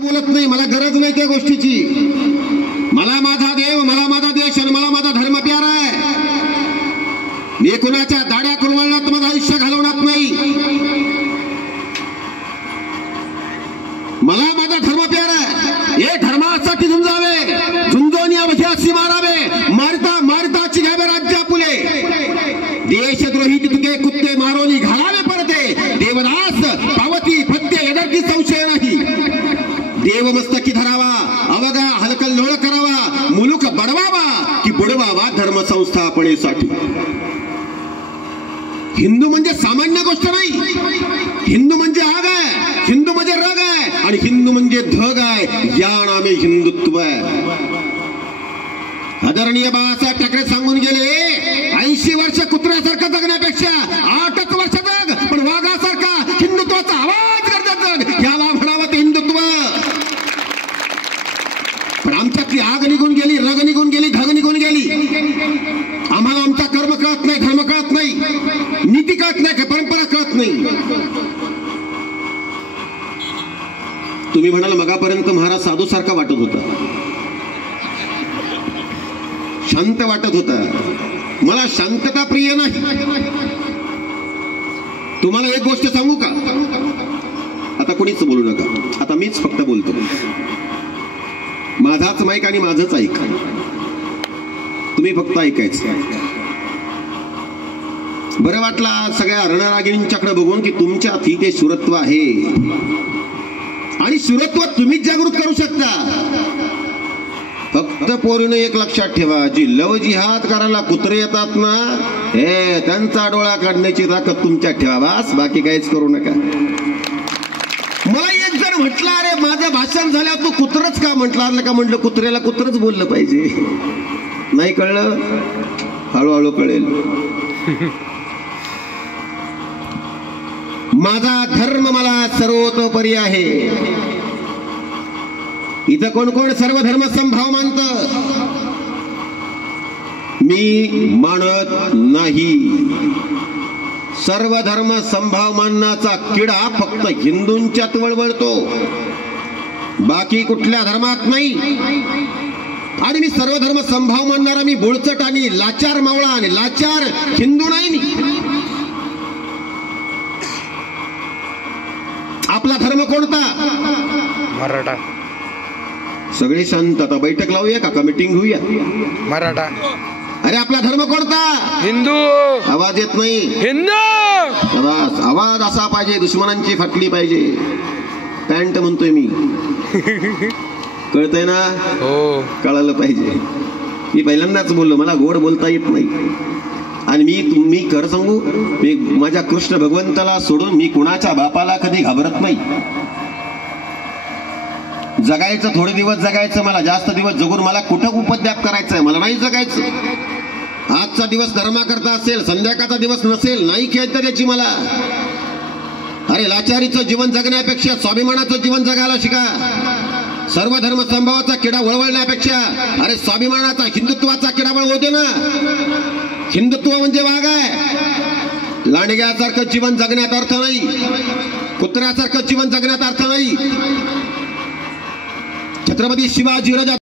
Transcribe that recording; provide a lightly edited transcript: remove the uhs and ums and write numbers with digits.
बोलत नाही, मला गरज नाही त्या गोष्टीची। मला माझा देव, मला माझा देश आणि मला माझा धर्म प्यारा आहे। मी कुणाच्या दाड्या कुरवळण्यात माझं आयुष्य घालवणार नाही। मला माझा धर्म प्यारा आहे। हे धर्मासाठी झुंजावे, झुंजून अवघ्यासी मारावे, मारता मारताची घ्यावे राज्य पुले। देशद्रोही तितके कुत्ते मारोनी घालावे परते, देवदास पावती फत्ते यदर्की संशय नाही। देव मस्तकी धरावा, अवघा हलकल्लोळ करावा, मुलूक बडवावा की बुडवावा धर्म संस्थापनेसाठी। हिंदू म्हणजे सामान्य गोष्ट नाही। हिंदू म्हणजे आग आहे, हिंदू म्हणजे रग आहे आणि हिंदू म्हणजे धग आहे। या नामे हिंदुत्व आहे। आदरणीय बाळासाहेब ठाकरे सांगून गेले, 80 वर्ष कुत्र्यासारखं जगण्यापेक्षा 8च वर्ष जग, पण वाघासारखा हिंदुत्वाचा आवाज करत जग, याला म्हणावं ते हिंदुत्व। पण आमच्यातली आग निघून गेली, रग निघून गेली, धग निघून गेली। आम्हाला आमचा कर्म कळत नाही, धर्म कळत नाही, नीती कळत नाही, परंपरा कळत नाही। तुम्ही म्हणाल मगापर्यंत महाराज साधू सारखा वाटत होता, शांत वाटत होता। मला शांतता प्रिय नाही। तुम्हाला एक गोष्ट सांगू का? आता कोणीच बोलू नका, आता मीच फक्त बोलतो। माझाच माईक आणि माझंच ऐक, तुम्ही फक्त ऐकायचं। बरं वाटला सगळ्या रणरागिणींच्याकडे बघून की तुमच्यात ही ते शूरत्व आहे आणि शूरत्व तुम्हीच जागृत करू शकता। फक्त पोरीनं एक लक्षात ठेवा, जी लव जिहाद करायला कुत्रे येतात ना, हे त्यांचा डोळा काढण्याची ताकद तुमच्यात ठेवा, बस बाकी काहीच करू नका। मला एक जण म्हटलं, अरे माझं भाषण झाल्यावर तू कुत्रच का म्हटलं? का म्हटलं कुत्र्याला कुत्रच बोललं पाहिजे। नाही कळलं, हळूहळू कळेल। माझा धर्म मला सर्वतोपरी आहे। इथं कोण कोण सर्व धर्म समभाव मानत? मी मानत नाही। सर्व धर्म समभाव मानण्याचा किडा फक्त हिंदूंच्यात वळवळतो, बाकी कुठल्या धर्मात नाही। आणि मी सर्व धर्म समभाव मानणारा मी बोळचट आणि लाचार मावळा आणि लाचार हिंदू नाही। मी आपला धर्म कोणता? मराठा। सगळे शांत, आता बैठक लावूया का मीटिंग घेऊया? मराठा। अरे आपला धर्म कोणता? हिंदू। आवाज येत नाही। हिंदू। बस आवाज असा पाहिजे, दुश्मनांची फाटली पाहिजे। पॅन्ट म्हणतोय मी, कळतंय ना? हो, कळालं पाहिजे। मी पहिल्यांदाच बोललो, मला गोड बोलता येत नाही। आणि मी खरं सांगू, मी माझ्या कृष्ण भगवंताला सोडून मी कुणाच्या बापाला कधी घाबरत नाही। जगायचं थोडे दिवस जगायचं, मला जास्त दिवस जगून मला कुठं उपद्व्याप करायचा आहे? मला नाही जगायचं। आजचा दिवस धर्माकरता असेल, संध्याकाळचा दिवस नसेल, नाही खेळतं त्याची मला। अरे लाचारीचं जीवन जगण्यापेक्षा स्वाभिमानाचं जीवन जगायला शिका। सर्व धर्म संभावाचा किडा वळवळण्यापेक्षा अरे स्वाभिमानाचा, हिंदुत्वाचा किडा वळवू दे ना। हिंदुत्व म्हणजे वाघ आहे। लांडग्यासारखं जीवन जगण्यात अर्थ नाही, कुत्र्यासारखं जीवन जगण्यात अर्थ नाही। छत्रपती शिवाजीराज